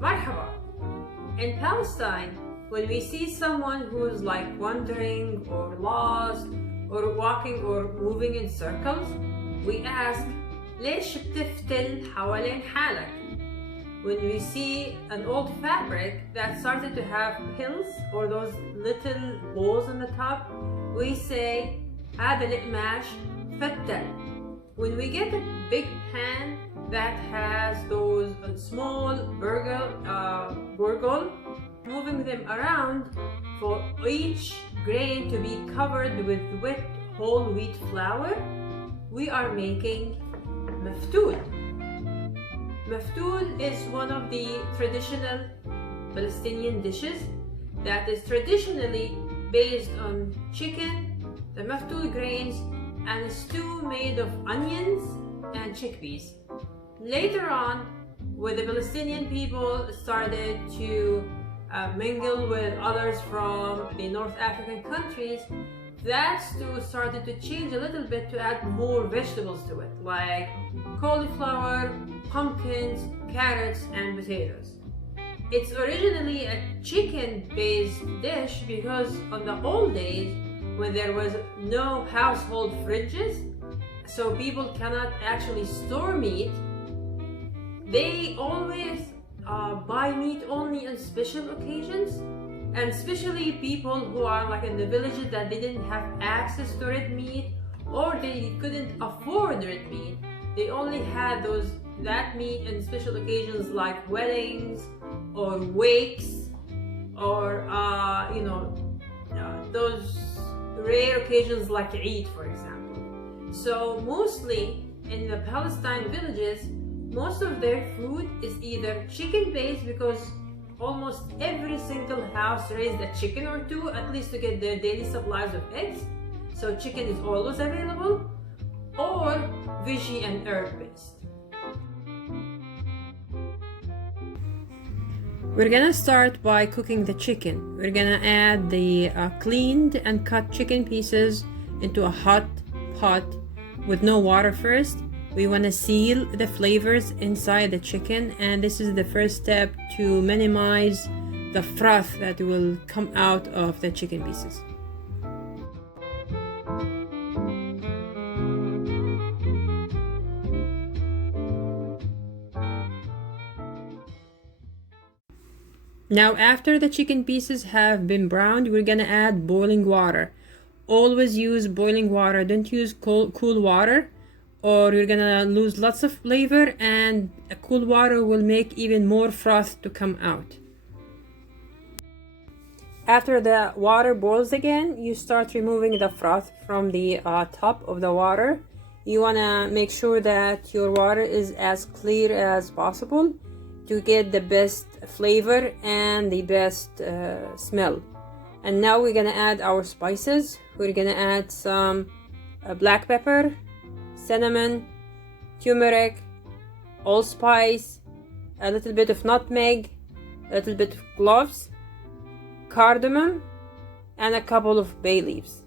Marhaba. In Palestine, when we see someone who's like wandering or lost or walking or moving in circles, we ask, ليش بتفتل حوالين حالك? When we see an old fabric that started to have pills or those little holes on the top, we say, هذا القماش فتل. When we get a big pan that has those small burgle, moving them around for each grain to be covered with wet whole wheat flour, we are making مفتول. Maftool is one of the traditional Palestinian dishes that is traditionally based on chicken, the maftool grains, and a stew made of onions and chickpeas. Later on, when the Palestinian people started to mingle with others from the North African countries, that stew started to change a little bit to add more vegetables to it, like cauliflower, pumpkins, carrots, and potatoes. It's originally a chicken-based dish because on the old days, when there was no household fridges, so people cannot actually store meat, they always buy meat only on special occasions, and especially people who are like in the villages that they didn't have access to red meat or they couldn't afford red meat. They only had that meat in special occasions like weddings or wakes or those rare occasions like Eid, for example. So mostly in the Palestine villages, most of their food is either chicken based because almost every single house raised a chicken or two, at least to get their daily supplies of eggs, so chicken is always available, or veggie and herb based. We're gonna start by cooking the chicken. We're gonna add the cleaned and cut chicken pieces into a hot pot with no water first. We want to seal the flavors inside the chicken, and this is the first step to minimize the froth that will come out of the chicken pieces. Now after the chicken pieces have been browned, we're gonna add boiling water. Always use boiling water, don't use cool water, or you're gonna lose lots of flavor, and cool water will make even more froth to come out. After the water boils again, you start removing the froth from the top of the water. You wanna make sure that your water is as clear as possible to get the best flavor and the best smell. And now we're gonna add our spices. We're gonna add some black pepper, cinnamon, turmeric, allspice, a little bit of nutmeg, a little bit of cloves, cardamom, and a couple of bay leaves.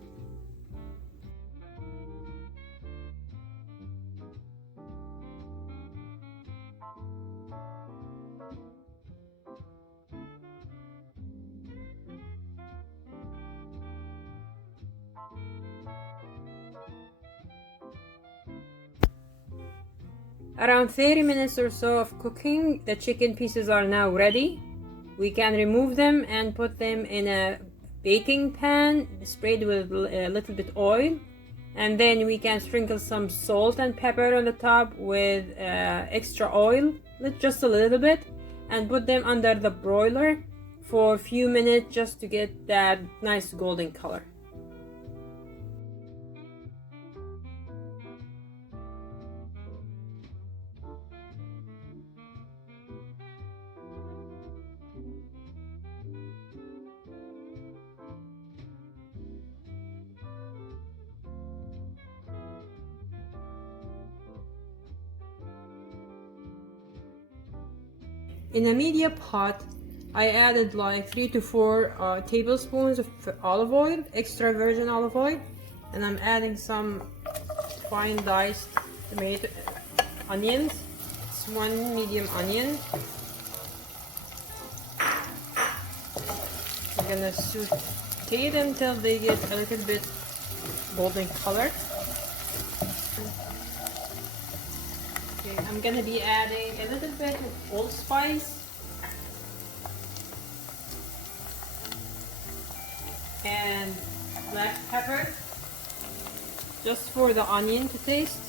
Around 30 minutes or so of cooking, the chicken pieces are now ready. We can remove them and put them in a baking pan sprayed with a little bit oil, and then we can sprinkle some salt and pepper on the top with extra oil, just a little bit, and put them under the broiler for a few minutes just to get that nice golden color. In a media pot, I added like 3 to 4 tablespoons of olive oil, extra virgin olive oil, and I'm adding some fine diced tomato onions. It's 1 medium onion, gonna saute them till they get a little bit golden color. Okay, I'm gonna be adding a little bit of allspice and black pepper just for the onion to taste.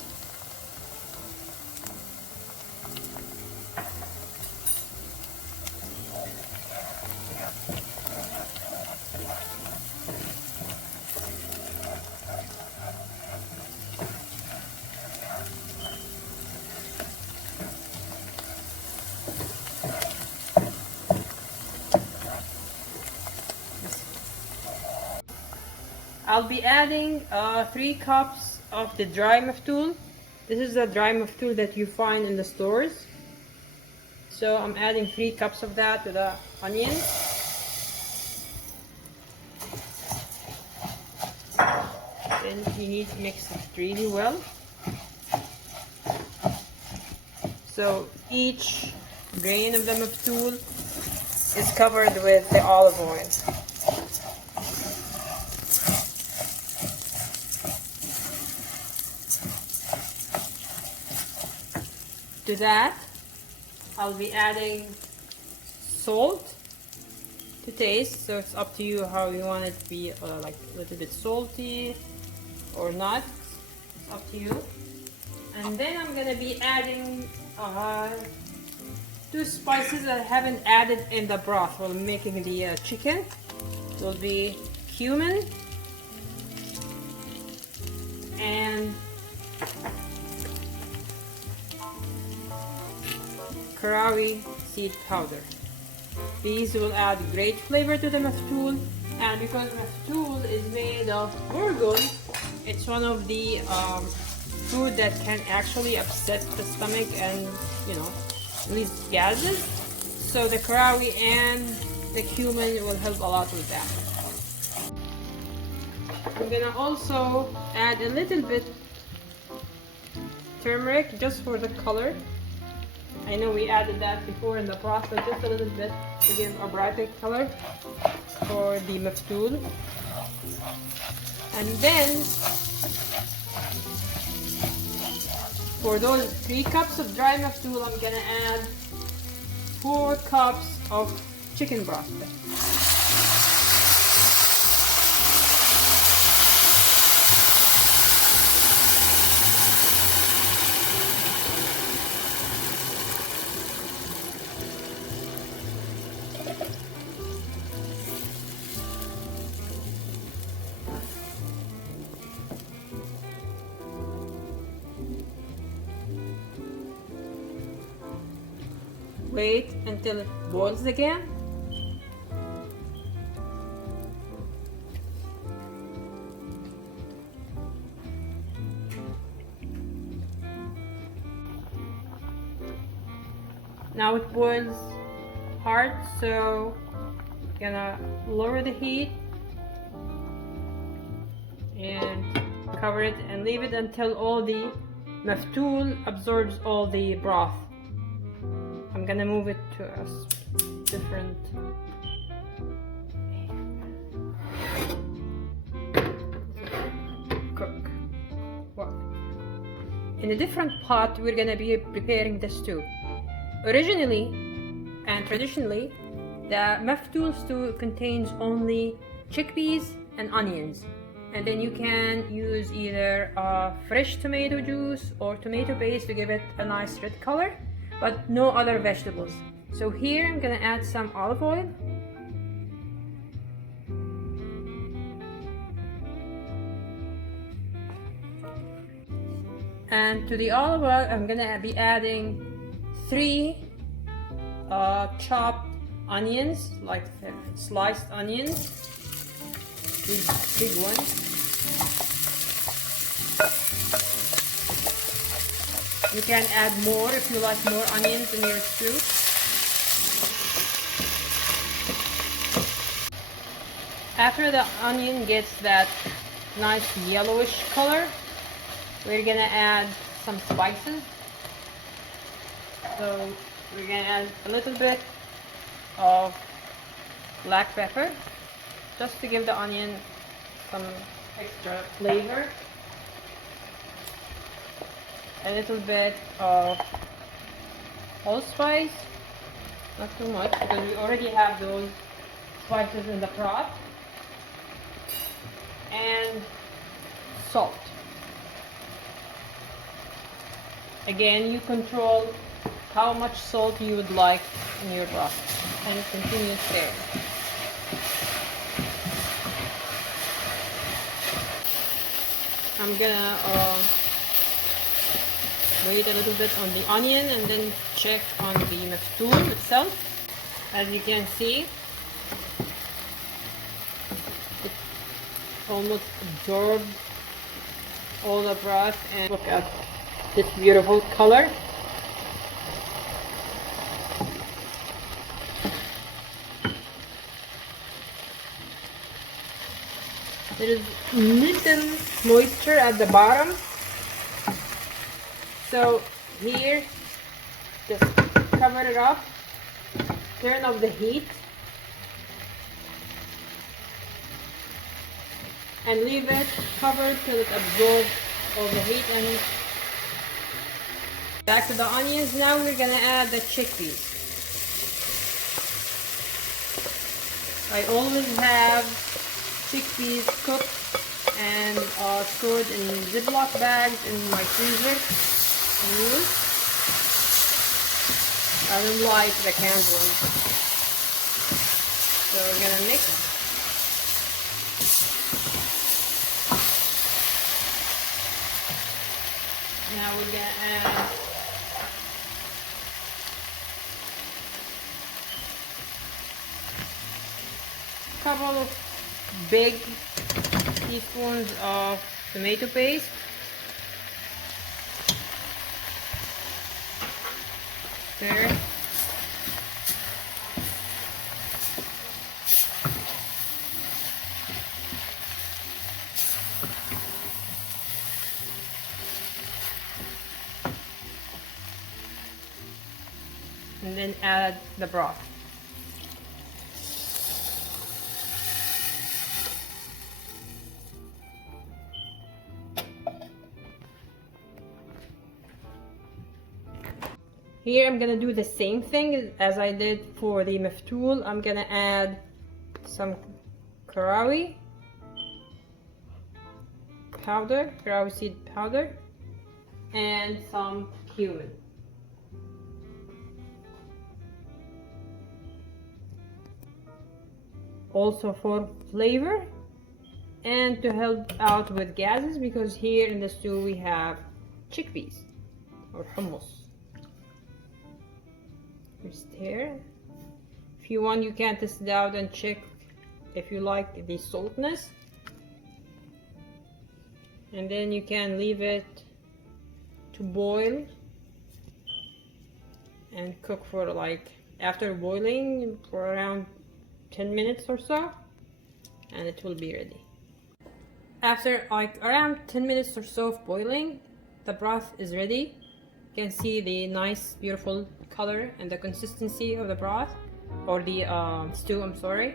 I'll be adding 3 cups of the dry maftool. This is the dry maftool that you find in the stores. So I'm adding 3 cups of that to the onions. Then you need to mix it really well. So each grain of the maftool is covered with the olive oil. To that, I'll be adding salt to taste. So it's up to you how you want it to be, like a little bit salty or not. It's up to you. And then I'm gonna be adding 2 spices that I haven't added in the broth while making the chicken. It will be cumin and Caraway seed powder. These will add great flavor to the maftool, and because maftool is made of burgol, it's one of the food that can actually upset the stomach and, you know, release gases. So the caraway and the cumin will help a lot with that. I'm gonna also add a little bit turmeric just for the color. I know we added that before in the broth, but just a little bit to give a brighter color for the maftool. And then for those 3 cups of dry maftool, I'm gonna add 4 cups of chicken broth. Wait until it boils again. Now it boils hard, so I'm gonna lower the heat and cover it and leave it until all the maftool absorbs all the broth. I'm gonna move it to a different in a different pot. We're gonna be preparing the stew. Originally and traditionally, the maftool stew contains only chickpeas and onions, and then you can use either fresh tomato juice or tomato paste to give it a nice red color, but no other vegetables. So here I'm gonna add some olive oil. And to the olive oil, I'm gonna be adding 3 chopped onions, like sliced onions, big ones. You can add more if you like more onions in your stew. After the onion gets that nice yellowish color, we're gonna add some spices. So we're gonna add a little bit of black pepper. just to give the onion some extra flavor. A little bit of allspice, not too much because we already have those spices in the broth, and salt. Again, you control how much salt you would like in your broth and continue stirring. I'm gonna wait a little bit on the onion and then check on the maftool itself. As you can see, it almost absorbed all the broth, and look at this beautiful color. There is little moisture at the bottom, so here just cover it up, turn off the heat, and leave it covered till it absorbs all the heat. And back to the onions. Now we're gonna add the chickpeas. I always have chickpeas cooked and stored in Ziploc bags in my freezer. I don't like the canned ones, so we're gonna mix. Now we're gonna add a couple of big teaspoons of tomato paste. There. And then add the broth. Here I'm gonna do the same thing as I did for the maftool. I'm gonna add some caraway powder, caraway seed powder, and some cumin. Also for flavor and to help out with gases, because here in the stew we have chickpeas or hummus. Just here. If you want, you can test it out and check if you like the saltness, and then you can leave it to boil and cook for like, after boiling, for around 10 minutes or so, and it will be ready. After like around 10 minutes or so of boiling, the broth is ready. You can see the nice beautiful color and the consistency of the broth, or the stew, I'm sorry.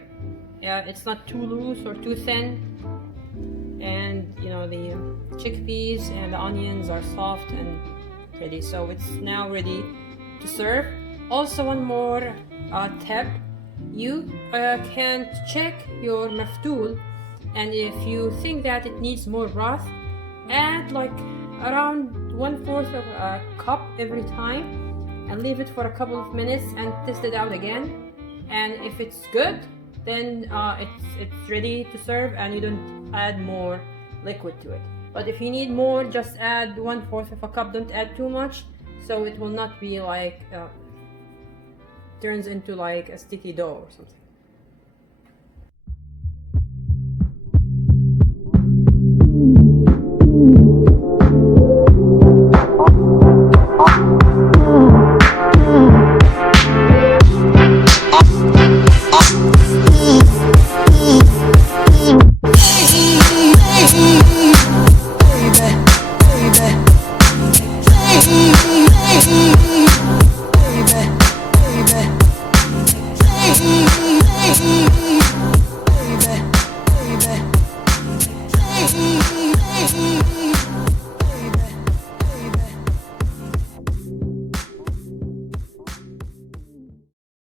Yeah, it's not too loose or too thin, and you know, the chickpeas and the onions are soft and ready, so it's now ready to serve. Also, one more tip: you can check your maftool, and if you think that it needs more broth, add like around 1/4 of a cup every time, and leave it for a couple of minutes and test it out again. And if it's good, then it's ready to serve, and you don't add more liquid to it. But if you need more, just add 1/4 of a cup. Don't add too much, so it will not be like turns into like a sticky dough or something.